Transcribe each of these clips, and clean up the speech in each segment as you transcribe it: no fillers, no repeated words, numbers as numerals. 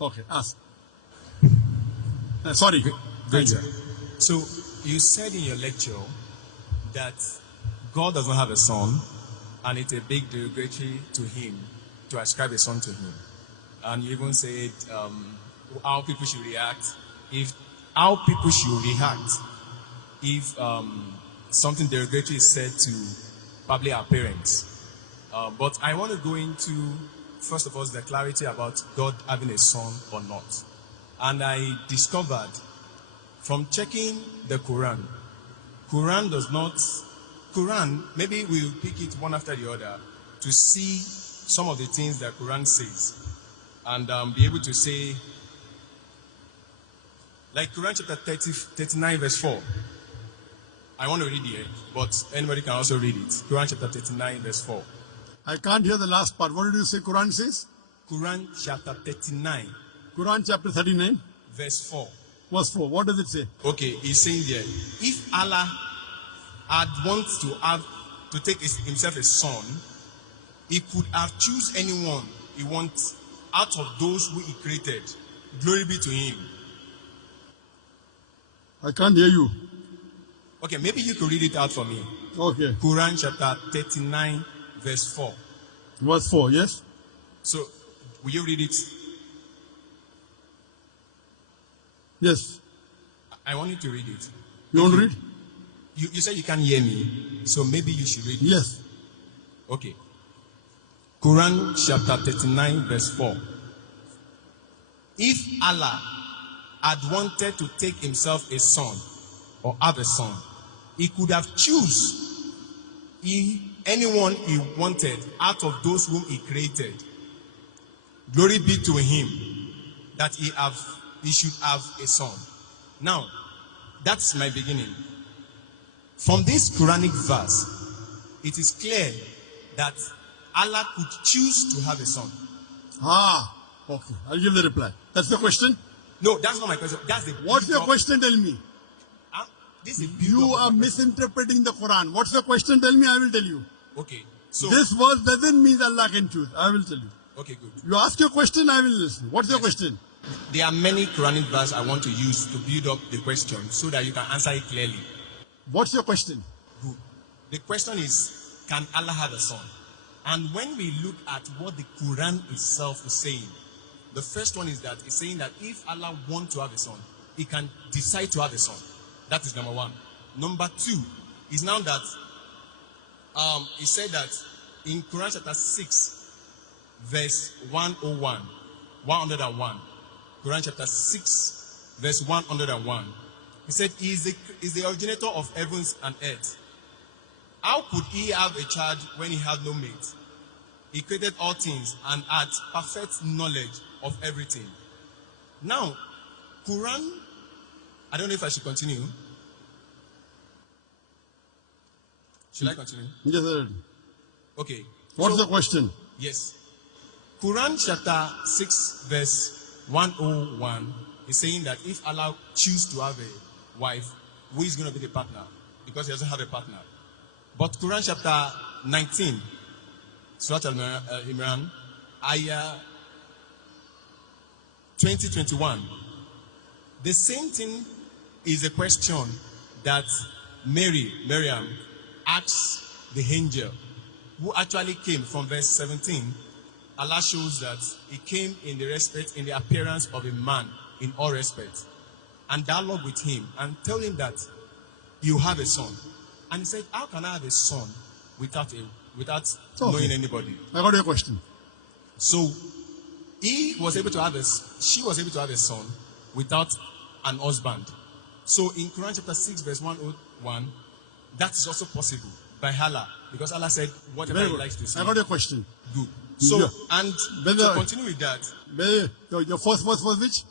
Okay, ask. Sorry. Great, sir. So, you said in your lecture that God does not have a son, and it's a big derogatory to him to ascribe a son to him. And you even said how people should react if something derogatory is said to probably our parents. But I want to go into, first of all, the clarity about God having a son or not. And I discovered from checking the Quran, maybe we'll pick it one after the other to see some of the things that Quran says and be able to say, like Quran chapter 39 verse 4. I want to read it, but anybody can also read it. Quran chapter 39 verse 4. I can't hear the last part. What did you say Quran says? Quran chapter 39. Quran chapter 39. Verse 4. Verse 4. What does it say? Okay, he's saying there, if Allah had wanted to take himself a son, he could have choose anyone he wants out of those who he created. Glory be to him. I can't hear you. Okay, maybe you could read it out for me. Okay. Quran chapter 39 verse 4. Verse 4, yes? So, will you read it? Yes. I want you to read it. You want to read? You said you can't hear me, so maybe you should read it. Yes. Okay. Quran chapter 39 verse 4. If Allah had wanted to take himself a son or have a son, he could have choose anyone he wanted out of those whom he created. Glory be to him that he should have a son. Now, that's my beginning. From this Quranic verse, it is clear that Allah could choose to have a son. Okay. I'll give the reply. That's the question? No, that's not my question. That's the. What's your question? Tell me. This is you are misinterpreting the Quran. What's the question? Tell me, I will tell you. Okay. So this verse doesn't mean Allah can choose. I will tell you. Okay, good. You ask your question, I will listen. What's your question? There are many Quranic verses I want to use to build up the question so that you can answer it clearly. What's your question? Good. The question is, can Allah have a son? And when we look at what the Quran itself is saying, the first one is that it's saying that if Allah wants to have a son, he can decide to have a son. That is number one. Number two is now that he said that in Quran chapter 6, verse 101, Quran chapter 6, verse 101, he said, he is the originator of heavens and earth. How could he have a child when he had no mate? He created all things and had perfect knowledge of everything. Now, Quran, I don't know if I should continue. Should I continue? Yes, sir. Okay. What's the question? Yes. Quran chapter 6 verse 101 is saying that if Allah chooses to have a wife, who is going to be the partner? Because he doesn't have a partner. But Quran chapter 19, Surah Al-Imran, ayah 2021. The same thing is a question that Miriam asks the angel, who actually came from verse 17. Allah shows that he came in the appearance of a man in all respect, and dialogue with him and tell him that you have a son. And he said, how can I have a son without knowing anybody? I got your question. So she was able to have a son without an husband. So in Quran chapter 6 verse 101, that is also possible by Allah, because Allah said whatever he likes to say. I got your question. Good. So, and to continue with that. Your first verse was which?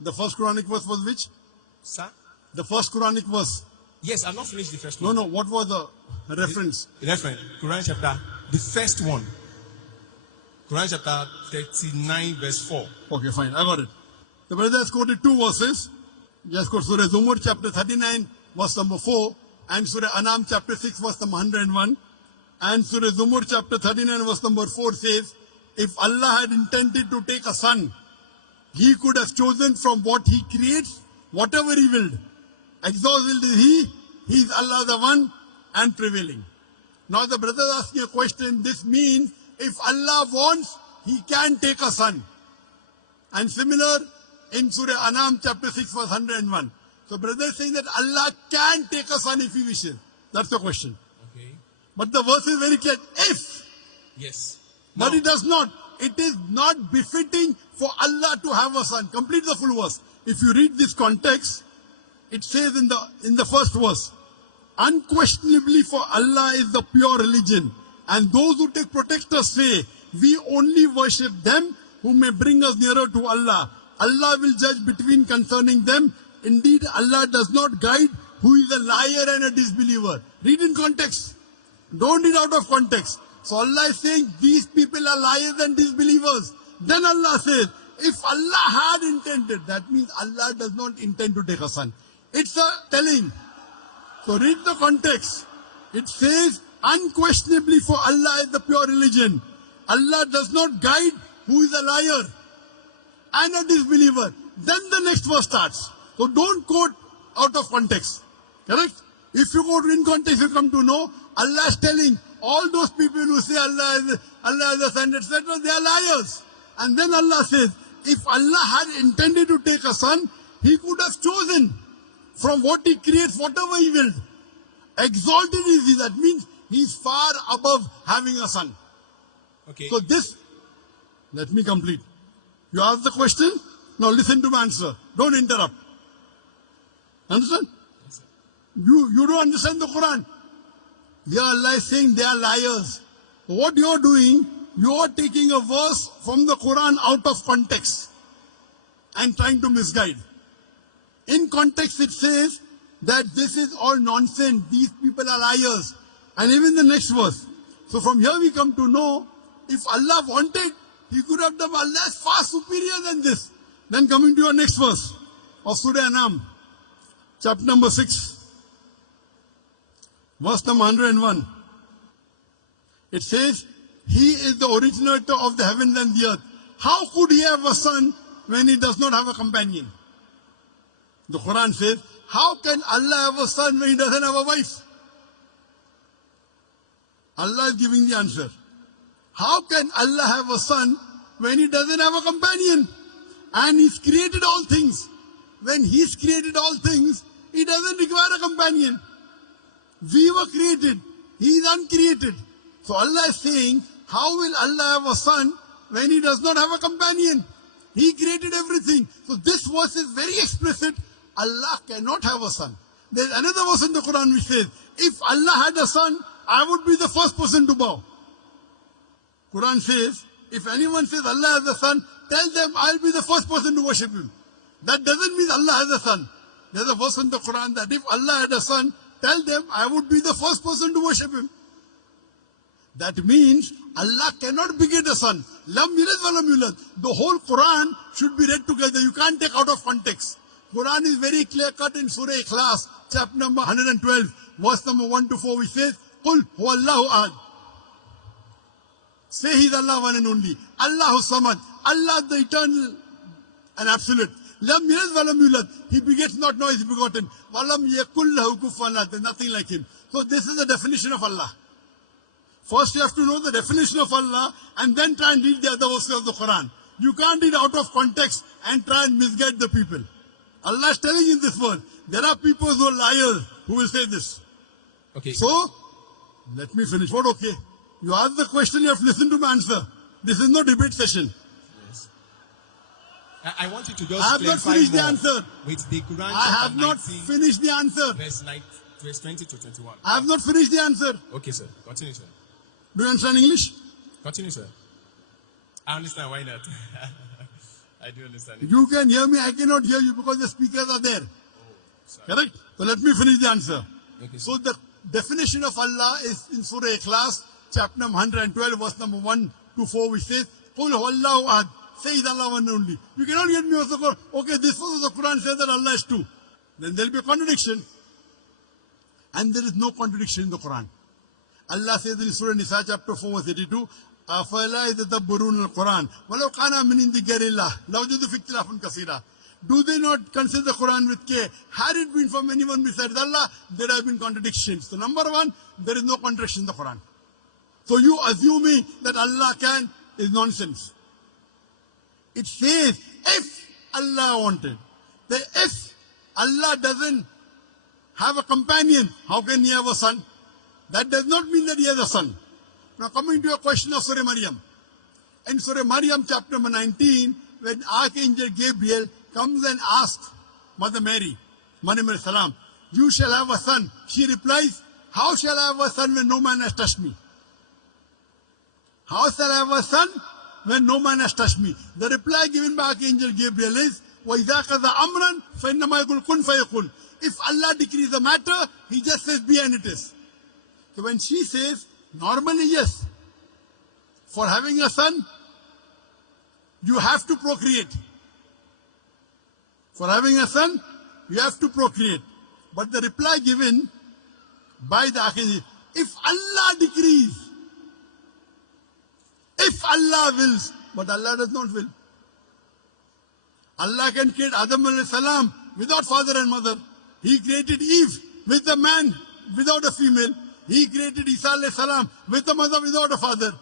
The first Quranic verse was which? Sir? The first Quranic verse. Yes, I've not finished the first one. No, what was the reference? The reference, Quran chapter, the first one. Quran chapter 39 verse 4. Okay, fine, I got it. The brother has quoted two verses. He has quoted Surah Zumur chapter 39 verse number 4 and Surah Anam chapter 6 verse number 101. And Surah Zumur chapter 39 verse number 4 says, if Allah had intended to take a son, He could have chosen from what he creates, whatever he willed. Exalted is he is Allah the one and prevailing. Now the brother is asking a question. This means if Allah wants, he can take a son. And similar in Surah Anam chapter 6 verse 101. So brother is saying that Allah can take a son if he wishes. That's the question. Okay. But the verse is very clear. If. Yes. But Now, it does not. It is not befitting for Allah to have a son. Complete the full verse. If you read this context, it says in the first verse, unquestionably for Allah is the pure religion, and those who take protectors say, we only worship them who may bring us nearer to Allah. Allah will judge between concerning them. Indeed, Allah does not guide who is a liar and a disbeliever. Read in context. Don't read out of context. So Allah is saying these people are liars and disbelievers. Then Allah says, if Allah had intended, that means Allah does not intend to take a son. It's a telling. So read the context. It says, unquestionably for Allah is the pure religion. Allah does not guide who is a liar and a disbeliever. Then the next verse starts. So don't quote out of context. Correct? If you quote in context, you come to know Allah is telling all those people who say Allah is the son, etc., they are liars. And then Allah says, if Allah had intended to take a son, he could have chosen from what he creates, whatever he willed. Exalted is he. That means he's far above having a son. okay. So this, let me complete. You ask the question, now listen to my answer. Don't interrupt. Understand? Yes, sir. You don't understand the Quran. Here Allah is saying they are liars. So what you are doing, you are taking a verse from the Quran out of context and trying to misguide. In context it says that this is all nonsense. These people are liars. And even the next verse. So from here we come to know, if Allah wanted, he could have done. Allah is far superior than this. Then coming to your next verse of Surah Anam, chapter number 6. Verse number 101. It says, he is the originator of the heavens and the earth. How could he have a son when he does not have a companion? The Quran says, how can Allah have a son when he doesn't have a wife? Allah is giving the answer. How can Allah have a son when he doesn't have a companion? And he's created all things. When he's created all things, he doesn't require a companion. We were created. He is uncreated. So Allah is saying, how will Allah have a son when he does not have a companion? He created everything. So this verse is very explicit. Allah cannot have a son. There's another verse in the Quran which says, if Allah had a son, I would be the first person to bow. Quran says, if anyone says Allah has a son, tell them I'll be the first person to worship him. That doesn't mean Allah has a son. There's a verse in the Quran that if Allah had a son, tell them I would be the first person to worship him. That means Allah cannot beget a son. Lam yalid wa lam yulad. The whole Quran should be read together. You can't take out of context. Quran is very clear cut in Surah Ikhlas, chapter number 112, verse number 1 to 4, which says, Qul huwallahu ahad. Say he's Allah one and only. Allahu samad. Allah the eternal and absolute. Lam yalid wa lam yulad. He begets not, nor is begotten. Wa lam yakul lahu kufuwan ahad. There's nothing like him. So this is the definition of Allah. First you have to know the definition of Allah and then try and read the other verses of the Quran. You can't read out of context and try and misguide the people. Allah is telling in this word, there are people who are liars who will say this. Okay. So, let me finish. What okay? You ask the question, you have to listen to my answer. This is no debate session. Yes. I want you to just I have not clarify finished the more answer. with the Quran I chapter have not 19, finished the answer. verse 20 to 21. I have not finished the answer. Okay, sir. Continue, sir. Do you understand English? Continue, sir. I understand. Why not? I do understand it. You can hear me, I cannot hear you because the speakers are there. Sorry. Correct? So let me finish the answer. Okay, sir. So the definition of Allah is in Surah Ikhlas, chapter number 112, verse number 1 to 4, which says, Qul huwallahu ahad. Say is Allah one and only. You cannot get me also, okay, this was the Quran says that Allah is two. Then there will be a contradiction. And there is no contradiction in the Quran. Allah says in Surah Nisa, chapter 4, verse 82, أَفَلَا يَتَدَبَّرُونَ الْقُرْآنَ وَلَوْ كَانَ مِنْ عِنْدِ غَيْرِ اللَّهِ لَوَجَدُوا فِيهِ اخْتِلَافًا كَثِيرًا. Do they not consider the Quran with care? Had it been from anyone besides Allah, there have been contradictions. So number one, there is no contradiction in the Quran. So you assuming that Allah can is nonsense. It says, if Allah wanted. That if Allah doesn't have a companion, how can he have a son? That does not mean that he has a son. Now coming to your question of Surah Maryam. In Surah Maryam chapter number 19, when Archangel Gabriel comes and asks Mother Mary, Maryam salam, you shall have a son. She replies, how shall I have a son when no man has touched me? How shall I have a son when no man has touched me? The reply given by Archangel Gabriel is, وَإِذَا قَضَى أَمْرًا فَإِنَّمَا يَقُولُ كُنْ فَيَكُونُ. If Allah decrees a matter, He just says be and it is. So when she says, normally yes, for having a son, you have to procreate. For having a son, you have to procreate. But the reply given by the Archangel, if Allah decrees, if Allah wills, but Allah does not will. Allah can create Adam alayhi salam without father and mother. He created Eve with a man without a female. He created Isa alayhi salam with a mother without a father.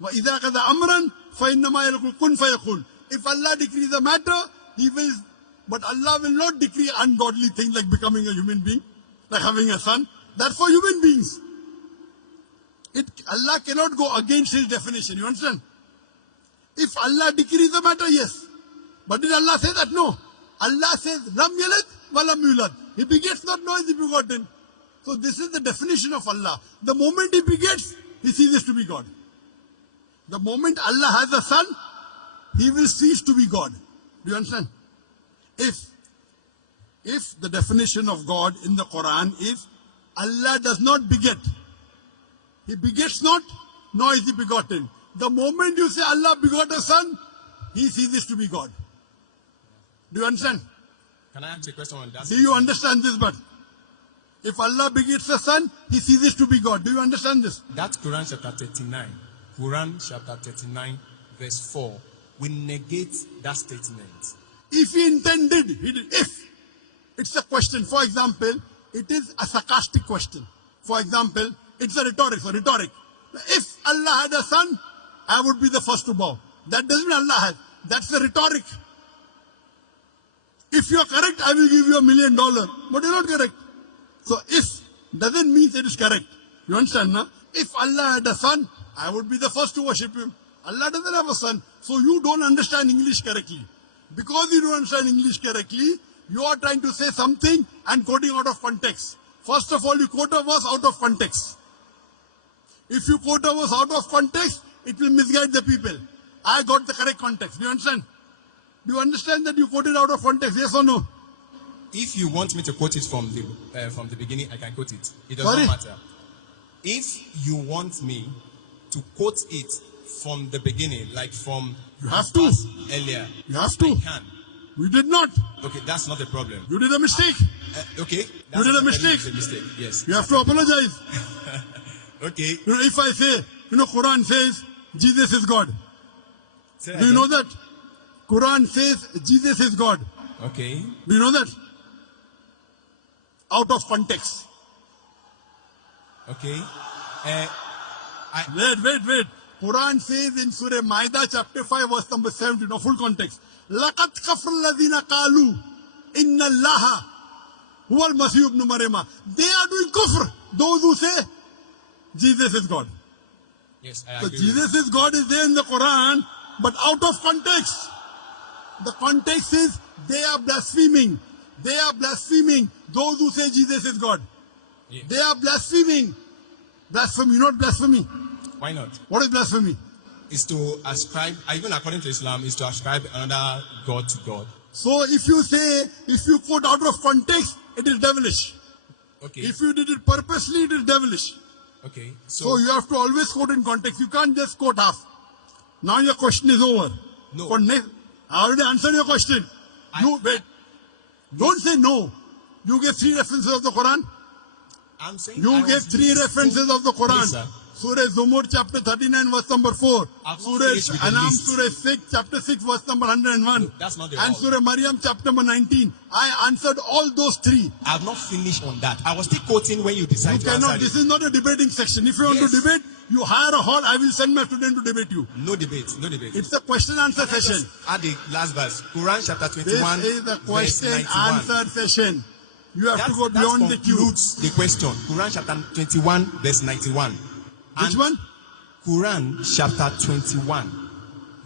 وَإِذَا قَضَى أَمْرًا فَإِنَّمَا يَقُولُ كُنْ فَيَكُونُ. If Allah decrees a matter, He will. But Allah will not decree ungodly things like becoming a human being, like having a son. That's for human beings. Allah cannot go against His definition. You understand? If Allah decrees a matter, yes. But did Allah say that? No. Allah says, Lam yalad wa lam yulad. He begets not, nor is he begotten. So this is the definition of Allah. The moment He begets, He ceases to be God. The moment Allah has a son, He will cease to be God. Do you understand? If the definition of God in the Quran is Allah does not beget, He begets not, nor is He begotten. The moment you say Allah begot a son, He ceases to be God. Do you understand? Can I ask a question on that? Do you understand this? But if Allah begets a son, He ceases to be God. Do you understand this? That Quran chapter 39, Quran chapter 39, verse 4, will negate that statement. If He intended, He did. If it's a question, for example, it is a sarcastic question. For example, it's a rhetoric. If Allah had a son, I would be the first to bow. That doesn't mean Allah has. That's a rhetoric. If you are correct, I will give you $1 million. But you're not correct. So if doesn't mean it is correct. You understand, no? If Allah had a son, I would be the first to worship Him. Allah doesn't have a son. So you don't understand English correctly. Because you don't understand English correctly, you are trying to say something and quoting out of context. First of all, you quote a verse out of context. If you quote a verse out of context, it will misguide the people. I got the correct context. Do you understand? Do you understand that you quoted out of context? Yes or no? If you want me to quote it from the beginning, I can quote it. It does Sorry? not matter. If you want me to quote it from the beginning, like from You have to. earlier, You have to. I can. You did not. Okay, that's not a problem. You did a mistake. Okay, You did a definitely mistake. a mistake. Yes. You have to apologize. Okay. You know, if I say, Quran says Jesus is God. Say Do that you know again. that? Quran says Jesus is God. Okay. Do you know that? Out of context. Okay. Wait. Quran says in Surah Maida chapter 5 verse number 17, no full context. لَقَدْ كَفْرَ الَّذِينَ قَالُوا إِنَّ اللَّهَ هُوَ الْمَسِيحُ ابْنُ مَرْيَمَ. They are doing kufr. Those who say Jesus is God. Yes, I So agree. Jesus is God is there in the Quran, but out of context. The context is they are blaspheming. They are blaspheming those who say Jesus is God. Yes. They are blaspheming. Blasphemy, not blasphemy. Why not? What is blasphemy? Is to ascribe, even according to Islam, is to ascribe another God to God. So if you quote out of context, it is devilish. Okay. If you did it purposely, it is devilish. Okay. So you have to always quote in context. You can't just quote half. Now your question is over. No. For next, I already answered your question. You wait. Don't say no. You gave 3 references of the Quran. I'm saying You I gave was 3 being references so- of the Quran. Please, sir. Surah Zumur chapter 39 verse number 4. I've not Surah finished with the Anam list. Surah 6 chapter 6 verse number 101. No, that's not the And all. Surah Maryam chapter number 19. I answered all those three. I have not finished on that. I was still quoting when you decide You to cannot, answer this it. is not a debating section. If you want Yes. to debate, you hire a hall, I will send my student to debate you. No debate, no debate. It's a question answer Can I session. just add the last verse. Quran chapter This 21, is the verse question 91. answer session. You have to go That beyond the queue. concludes the question. Quran chapter 21, verse 91. Which And one? Quran chapter 21,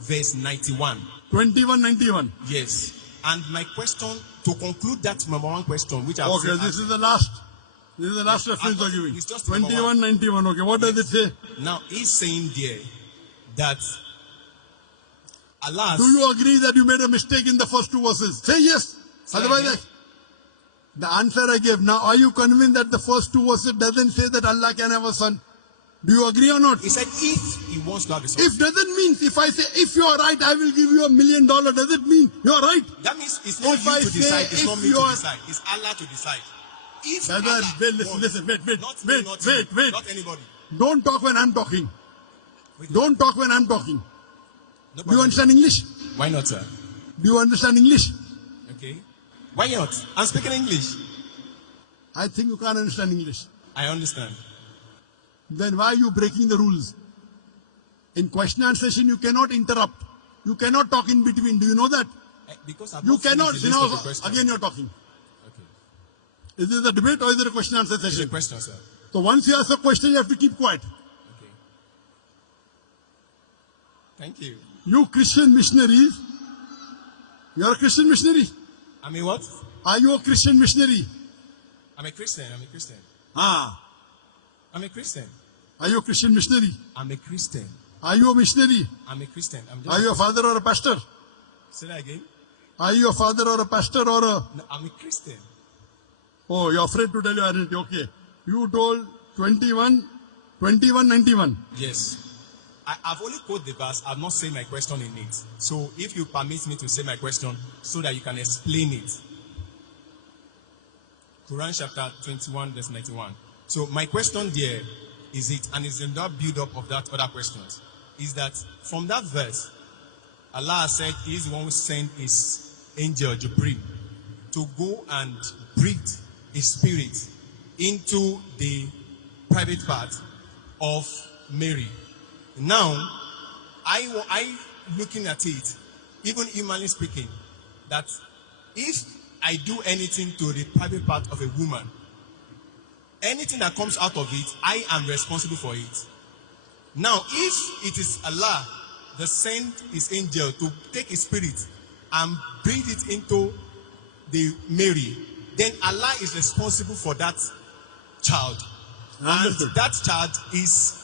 verse 91. 2191. Yes. And my question, to conclude that number one question, which I've Okay, said, this is the last. This is the last reference you're giving. It's just number 2191. Okay, what does it say? now he's saying there that Allah, Do you agree that you made a mistake in the first two verses? Say yes. Say Otherwise, again. the answer I gave. Now, are you convinced that the first two verses doesn't say that Allah can have a son? Do you agree or not? he said if he wants to have a son, If doesn't mean, if I say, if you are right, I will give you $1 million, does it mean you are right? that means it's not If you I to say decide, it's if not me you to are- decide, it's Allah to decide. If Brother, Allah wait, listen, wants, listen, wait, not me, not you, wait. not anybody. Don't talk when I'm talking. Wait. Don't talk when I'm talking. No Do you problem. understand English? Why not, sir? Do you understand English? Okay. Why not? I'm speaking English. I think you can't understand English. I understand. Then why are you breaking the rules? In question and answer session, you cannot interrupt. You cannot talk in between. Do you know that? Because I've You not finished cannot. the You list know, of the question. again you're talking. Okay. Is this a debate or is it a question and answer It's a session? question, sir. So once you ask a question, you have to keep quiet. Okay. Thank you. You Christian missionaries, you're a Christian missionary. I mean what? Are you a Christian missionary? I'm a Christian. I'm a Christian. Ah. I'm a Christian. Are you a Christian missionary? I'm a Christian. Are you a missionary? I'm a Christian. Are you a father or a pastor? Say that again. Are you a father or a pastor or a... No, I'm a Christian. Oh, you're afraid to tell your identity. Okay. You told 2191. Yes. I've only quoted the verse. I've not said my question in it. So if you permit me to say my question so that you can explain it. Quran chapter 21 verse 91. So my question there is it, and it's in that build-up of that other questions, is that from that verse, Allah said he is the one who sent his angel Jibreel to go and breathe his spirit into the private part of Mary. Now, I looking at it, even humanly speaking, that if I do anything to the private part of a woman, anything that comes out of it, I am responsible for it. Now, if it is Allah that sent his angel to take his spirit and breathe it into the Mary, then Allah is responsible for that child. Understood. And that child is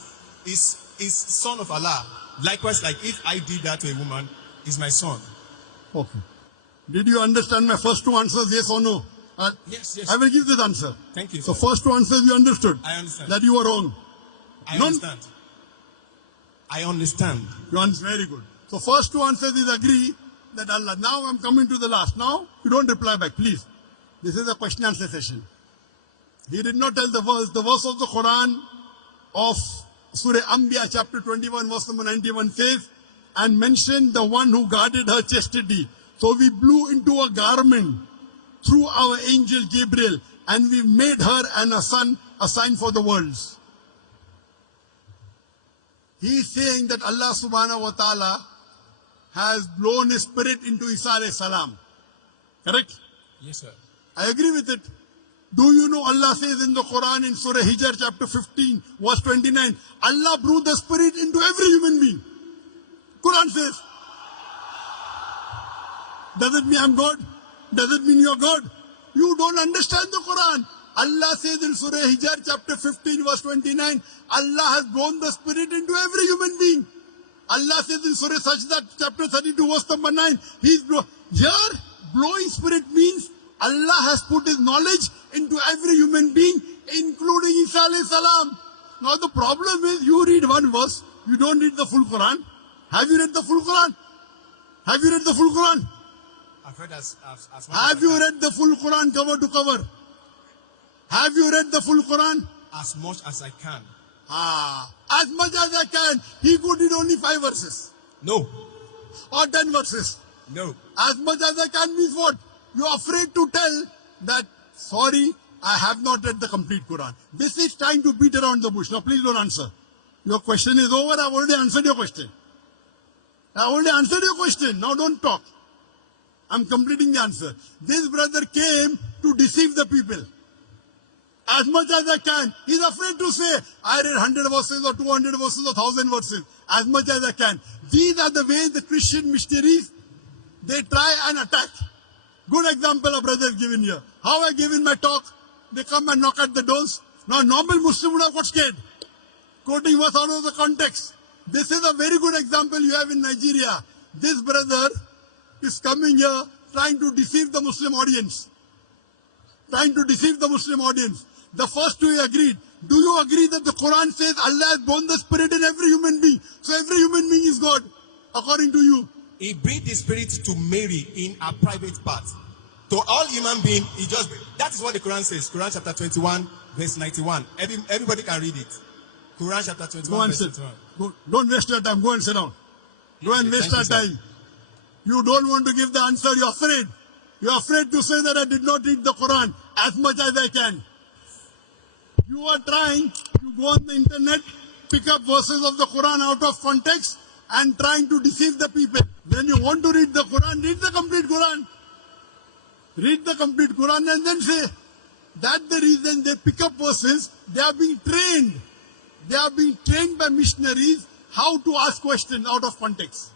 son of Allah. Likewise, like if I did that to a woman, is my son. Okay. Did you understand my first two answers, yes or no? Yes. I will give this answer. Thank you, So sir. first two answers you understood. I understand. That you were wrong. I None- understand. I understand. You understand? Very good. So first two answers is agree that Allah. Now I'm coming to the last. Now you don't reply back, please. This is a question answer session. He did not tell the verse. The verse of the Quran of Surah Anbiya chapter 21 verse number 91 says, and mentioned the one who guarded her chastity. So we blew into a garment through our angel Gabriel, and we made her and a son a sign for the worlds. He is saying that Allah subhanahu wa ta'ala has blown his spirit into Isa alayhi salam. Correct? Yes, sir. I agree with it. Do you know Allah says in the Quran in Surah Hijr chapter 15 verse 29, Allah blew the spirit into every human being. Quran says. Does it mean I'm God? Does it mean you're God? You don't understand the Quran. Allah says in Surah Hijr chapter 15 verse 29, Allah has blown the spirit into every human being. Allah says in Surah Sajda chapter 32 verse number 9, here blowing spirit means Allah has put his knowledge into every human being, including Isa alayhi salam. Now the problem is you read one verse, you don't read the full Quran. Have you read the full Quran? Have you read the full Quran? I've heard as much Have as you I can. read the full Quran cover to cover? Have you read the full Quran? As much as I can. as much as I can. He could read only 5 verses No. or 10 verses. No. As much as I can means what? You are afraid to tell that, sorry, I have not read the complete Quran. This is trying to beat around the bush. Now please don't answer. Your question is over. I've already answered your question. I already answered your question. Now don't talk. I'm completing the answer. This brother came to deceive the people. As much as I can. He's afraid to say, I read 100 verses or 200 verses or 1000 verses. As much as I can. These are the ways the Christian missionaries, they try and attack. Good example a brother has given here. How I gave in my talk, they come and knock at the doors. Now normal Muslim would have got scared. Quoting was out of the context. This is a very good example you have in Nigeria. This brother is coming here trying to deceive the Muslim audience. Trying to deceive the Muslim audience. The first two you agreed. Do you agree that the Quran says Allah has born the spirit in every human being? So every human being is God, according to you. He breathed the spirit to Mary in a private part. To all human beings, he just, that is what the Quran says. Quran chapter 21, verse 91. Everybody can read it. Quran chapter 21, verse 91. Don't waste your time. Go and sit down. Go and waste your time. You don't want to give the answer. You're afraid. You're afraid to say that I did not read the Quran as much as I can. You are trying to go on the internet, pick up verses of the Quran out of context and trying to deceive the people. When you want to read the Quran, read the complete Quran. Read the complete Quran and then say, that's the reason they pick up verses. They are being trained. They are being trained by missionaries how to ask questions out of context.